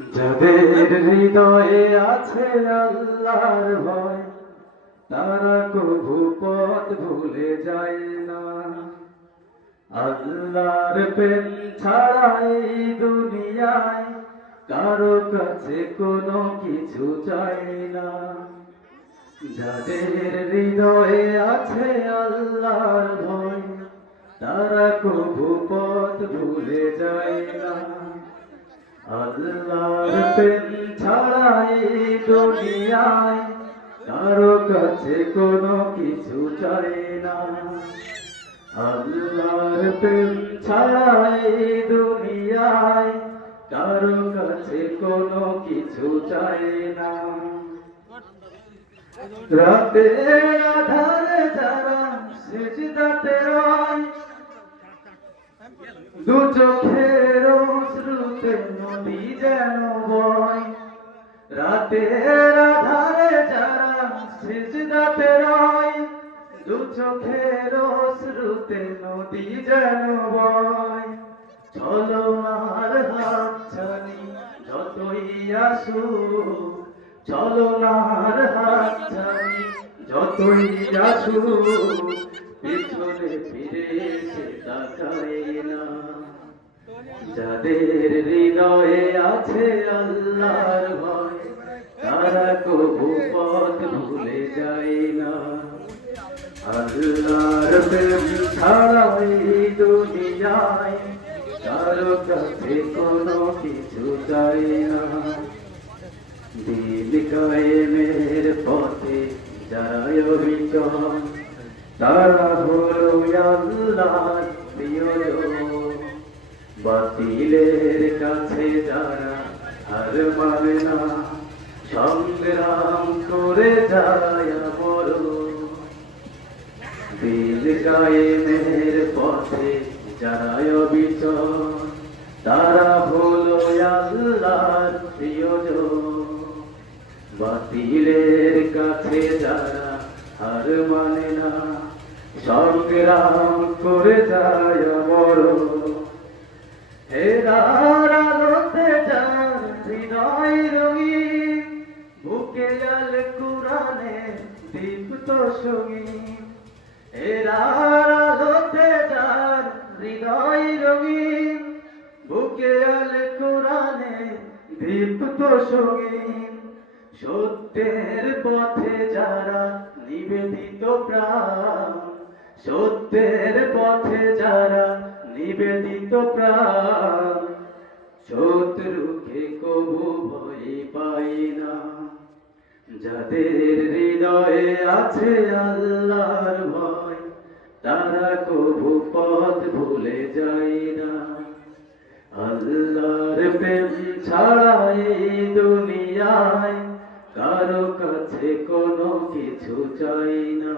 যাদের হৃদয়ে আছে আল্লাহর ভয়, তারা কভু পথ ভুলে যায় না। আল্লাহর প্রেম ছাড়া এই দুনিয়ায় কারো কাছে কোনো কিছু চাই না। যাদের হৃদয়ে আছে আল্লাহর ভয়, তারা কভু পথ ভুলে যায় না। আল্লাহর প্রেম ছাড়া এই দুনিয়ায় কারো কাছে কোনো কিছু চাই না। আল্লাহর প্রেম ছাড়া এই দুনিয়ায় কারো কাছে কোনো কিছু চাই না। রাতের আধারে যারা সিজদাতে রয়, দু চোখের অশ্রুতে নদী যেন বয়। রাতের আধারে যারা সিজদাতে রয়, দু চোখের অশ্রুতে নদী যেন বয়। ছলনার হাতছানি যতই আসুক, ছলনার হাতছানি যতই আসুক, পিছনে ফিরে এসে তাকায় না। যাদের হৃদয়ে আছে আল্লাহর ভয়, তারা কভু পথ ভুলে যায় না। আল্লাহর প্রেম ছাড়া এই দুনিয়ায় কারো কাছে কোনো কিছু চাই না। দিন কায়েমের পথে যারা অবিচল, তারা হলো আল্লাহর প্রিয়জন। বাতিলের কাছে যারা হার মানে না, সংগ্রাম করে যায় মরণ। দিন কায়েমের পথে যারা অবিচল, তারা হলো আল্লাহর প্রিয়জন। বাতিলের কাছে যারা হার মানে না, সংগ্রাম করে যায় মরণ। হেরার আলোতে যার হৃদয় রঙিন, বুকে আল কুরআনে দীপ্ত সঙ্গীন। হেরার আলোতে যার হৃদয় রঙিন, বুকে আল কুরআনে দীপ্ত সঙ্গীন। সত্যের পথে যারা নিবেদিত প্রাণ, সত্যের পথে যারা নিবেদিত প্রাণ, শত্রুকে কভু ভয় পাই না। যাদের হৃদয়ে আছে আল্লাহর ভয়, তারা কভু পথ ভুলে যায় না। আল্লাহর প্রেম ছাড়া এই দুনিয়ায় কারো কাছে কোনো কিছু চাই না।